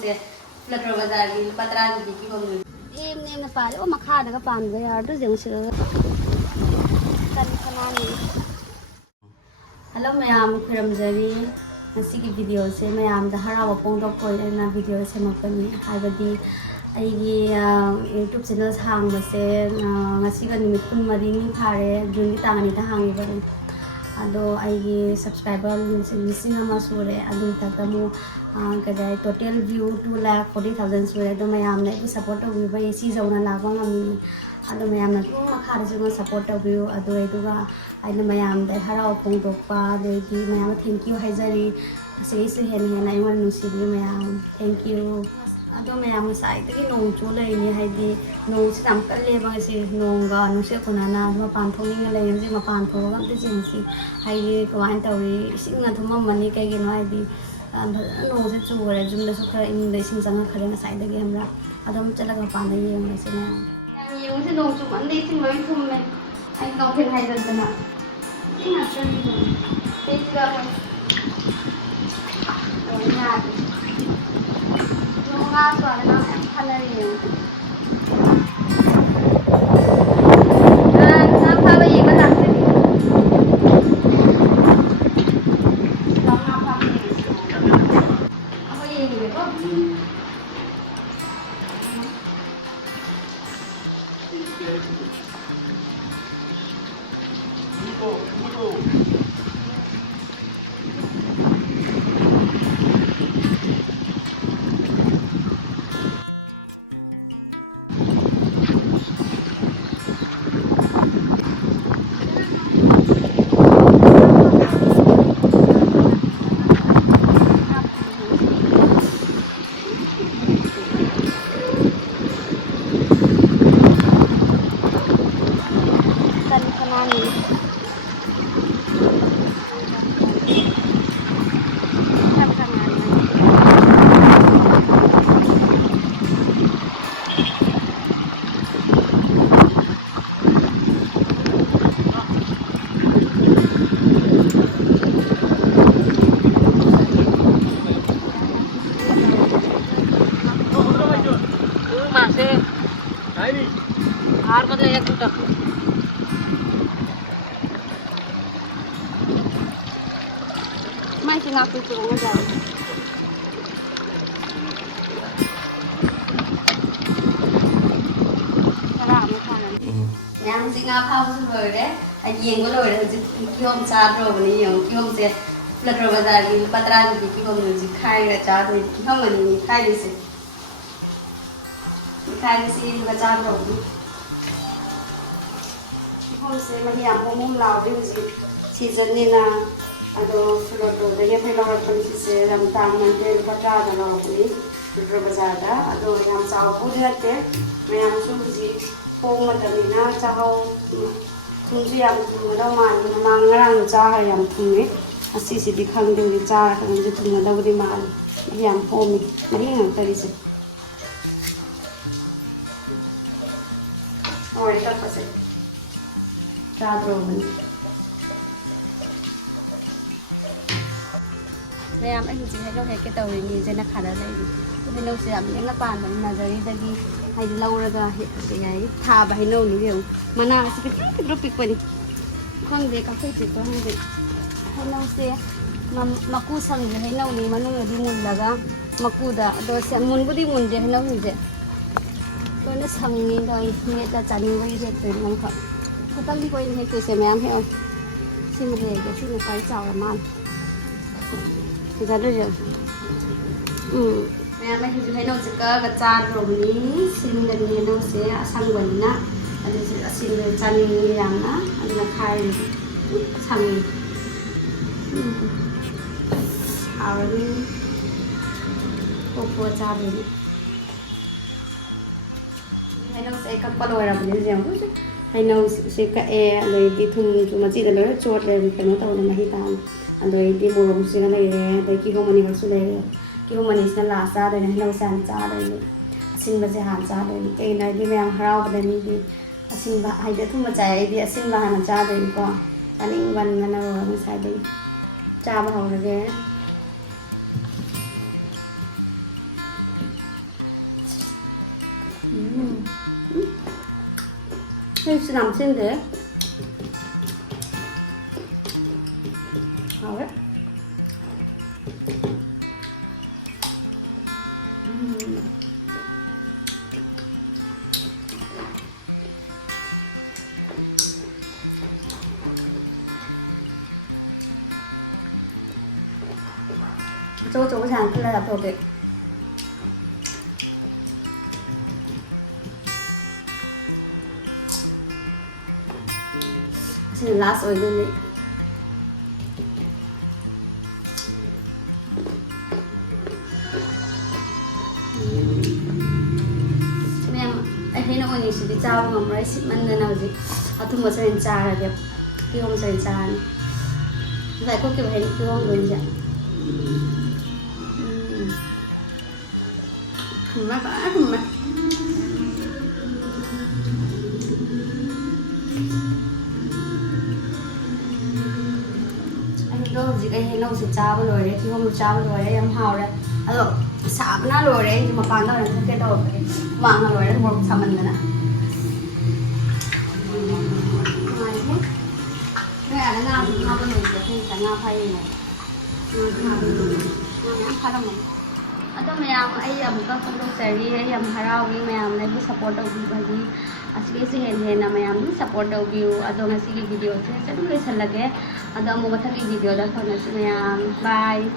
ꯀꯤꯍꯣꯝꯁꯦ ꯂꯇ꯭ꯔꯣ ꯕꯖꯥꯔꯒꯤ ꯂꯨꯄꯥ 10ꯒꯤ ꯀꯤꯍꯣꯝꯅꯤ ꯅꯦꯝꯅ ꯄꯥꯜꯂꯦ ꯑꯣ ꯃꯈꯥꯗꯒ ꯄꯥꯟꯕ ꯌꯥꯔꯗ꯭ꯔ ꯌꯦꯡꯁꯤꯔꯒ ꯍꯜꯂꯣ ꯃꯌꯥꯝ ꯈꯨꯔꯨꯝꯖꯔꯤ ꯉꯁꯤꯒꯤ ꯚꯤꯗꯤꯑꯣꯁꯦ ꯃꯌꯥꯝꯗ ꯍꯔꯥꯎꯕ ꯐꯣꯡꯗꯣꯛꯄ ꯑꯣꯏꯅ ꯚꯤꯗꯤꯑꯣ ꯁꯦꯝꯃꯛꯄꯅꯤ ꯍꯥꯏꯕꯗꯤ ꯑꯩꯒꯤ ꯌꯨꯇ꯭ꯌꯨꯕ ꯆꯦꯅꯦꯜ ꯍꯥꯡꯕꯁꯦ ꯉꯁꯤꯒ ꯅꯨꯃꯤꯠ 24ꯅꯤ ꯐꯥꯔꯦ ꯖꯨꯟꯒꯤ ꯇꯥꯡ 2ꯗ ꯍꯥꯡꯉꯤꯕꯅꯤ ꯑꯗꯣ ꯑꯩꯒꯤ ꯁꯕꯁꯀ꯭ꯔꯥꯏꯕꯔ 1,000,000 ꯁꯨꯔꯦ ꯑꯗꯨ ꯃꯊꯛꯇ ꯑꯃꯨꯛ ꯀꯩꯗꯧꯔꯦ ꯇꯣꯇꯦꯜ ꯚ꯭ꯌꯨ 2,40,000 ꯁꯨꯔꯦ ꯑꯗꯣ ꯃꯌꯥꯝꯅ ꯑꯩꯕꯨ ꯁꯞꯄꯣꯔꯠ ꯇꯧꯕꯤꯕ ꯁꯤꯖꯧꯅ ꯂꯥꯛꯄ ꯉꯝꯃꯤ ꯑꯗꯣ ꯃꯌꯥꯝꯅ ꯑꯗꯨꯝ ꯃꯈꯥꯗꯁꯨ ꯁꯞꯄꯣꯔꯠ ꯇꯧꯕꯤꯌꯨ ꯑꯗꯨꯒ ꯑꯩꯅ ꯃꯌꯥꯝꯗ ꯍꯔꯥꯎ ꯐꯣꯡꯗꯣꯛꯄ ꯑꯗꯩꯗꯤ ꯃꯌꯥꯝ ꯊꯦꯡꯀ꯭ꯌꯨ ꯍꯥꯏꯖꯔꯤ ꯑꯁꯤꯒꯤꯁꯨ ꯍꯦꯟꯅ ꯑꯩꯉꯣꯟꯗ ꯅꯨꯡꯁꯤꯕꯤꯌꯨ ꯃꯌꯥꯝ ꯊꯦꯡꯀ꯭ꯌꯨ ꯑꯗꯣ ꯃꯌꯥꯝ ꯉꯁꯥꯏꯗꯒꯤ ꯅꯣꯡ ꯆꯨ ꯂꯩꯔꯤꯅꯤ ꯍꯥꯏꯗꯤ ꯅꯣꯡꯁꯤ ꯌꯥꯝ ꯀꯜꯂꯦꯕ ꯉꯁꯤ ꯅꯣꯡꯒ ꯅꯨꯡꯁꯤꯠ ꯎꯅꯅ ꯃꯄꯥꯟ ꯊꯣꯛꯅꯤꯡꯉ ꯂꯩ ꯍꯧꯖꯤꯛ ꯃꯄꯥꯟ ꯊꯣꯛꯑꯒ ꯑꯝꯇ ꯌꯦꯡꯁꯤ ꯍꯥꯏꯗꯤ ꯀꯃꯥꯏꯅ ꯇꯧꯔꯤ ꯏꯁꯤꯡꯅ ꯊꯨꯝꯃꯝꯃꯅꯤ ꯀꯩꯒꯤꯅꯣ ꯍꯥꯏꯗꯤ ꯐꯖꯅ ꯅꯣꯡꯁꯦ ꯆꯨꯈꯔꯦ ꯌꯨꯝꯗꯁꯨ ꯈꯔ ꯏꯃꯨꯡꯗ ꯏꯁꯤꯡ ꯆꯪꯉꯛꯈ꯭ꯔꯦ ꯉꯁꯥꯏꯗꯒꯤ ꯈꯪꯕ꯭ꯔꯥ ꯑꯗꯨꯝ ꯆꯠꯂꯒ ꯃꯄꯥꯟꯗ ꯌꯦꯡꯉꯁꯤ ꯃꯌꯥꯝ ꯌꯦꯡꯉꯨꯁꯤ ꯅꯣꯡ ꯆꯨꯃꯟꯗ ꯏꯁꯤꯡ ꯂꯣꯏ ꯊꯨꯝꯃꯦ ꯑꯩ ꯀꯥꯎꯐꯦꯟ ꯍꯥꯏꯖꯗꯅ ꯏꯁꯤꯡ ꯉꯥꯛꯇꯅꯤ ꯇꯦꯛꯒ ꯌꯥꯗꯦ ꯅꯣꯡ ꯉꯥ ꯃꯌꯥꯝ ꯈꯟꯅꯔꯤ ꯌꯦꯡꯉꯨ ꯉꯥ ꯐꯥꯕ ꯌꯦꯡꯕ ꯂꯥꯛꯇꯣꯏꯅꯤ ꯑꯩꯈꯣꯏ ꯌꯦꯡꯉꯤꯕꯀꯣ Mai ngakui tu orang jauh. Yang singa phao su rồi đấy, anh yên có rồi đấy, khi hôm cha rồi mình nhiều, khi hôm sẽ lật rồi bây giờ đi bắt ra thì khi hôm mình khai là cha rồi, khi hôm mình khai đi gì, khai đi gì là cha rồi, khi hôm sẽ mà đi ăn hôm lào đi gì, season này là Ado floor do danya phailawar pansi se ramtang mande patra da lawni Rudra Bazar da ado yam chaw budi natte mayam suji pong madamina chahau thumji yam thumda man mang ngarang cha ha yam thume asi si di khang de cha kan ji thumda budi man yam pomi mari ngam tari se oi ta pase cha dro ban Ma'am, anh chị hãy nói cái tàu này nhìn trên nó khá là đây thì lâu sẽ làm những cái bàn mà là dưới đây hay lâu rồi cái ấy thà và hay lâu nhiều mà nào sẽ cái drop pick vậy không để cà phê chỉ có hay vậy hay lâu sẽ mà cu sang thì hay lâu này mà nó đi muôn là ga mà cu đã rồi sẽ muôn có đi muôn thì hay lâu như vậy tôi nó sang như rồi nghe ta trả như vậy rồi tôi không phải không tăng đi quay hay tôi sẽ mẹ hay không xin về cái xin là cái chào làm ăn Kita dulu. Mẹ mình thấy nó sẽ có cái cha rồi ní xin gần như nó sẽ sang quần á, anh sẽ xin được cha như làm á, anh là khai sang áo đi cô cha đi. Thấy nó sẽ các bắt đầu làm cái gì không? Hay nó sẽ cái rồi đi thùng chúng nó chỉ là nó chốt rồi cái nó tàu là hay tao. Andoi di murung sih kan lagi, dari kihom mani maksud lagi, kihom mani sih lah sah dari hilang san sah dari, asin masih han sah dari, kayak nai di memang harau pada ni di asin bah, ada tu macam di asin bah han sah dari ko, paling wan mana orang sah dari, cah bah orang lagi, Here's some in there. All right. Chỗ hàng cứ là thuộc đấy. Xin last oil luôn đấy. Mẹ anh thấy nó còn nhiều sự đi chào mà mấy ship man nào gì, thùng một sợi trà là đẹp, kêu không sợi trà này, vậy có kiểu hình kêu không rồi vậy. Mà bả mà anh đâu gì cái hình đâu sẽ trà vào rồi đấy, kêu không trà vào rồi đấy em hào đấy, alo sạp nó rồi đấy nhưng mà còn đâu là cái đầu cái mạng rồi đấy một sạp mình nữa nè. Cái này nó ngao bên mình sẽ thêm cả ngao phay này, ngao phay đâu mà. Ato mayam ay ka compulsory ay harawi mayam na bi support daw bagi asige si hen na mayam ni support daw view ado nga sige video se sa lage ado mo mathagi video da phone si mayam bye.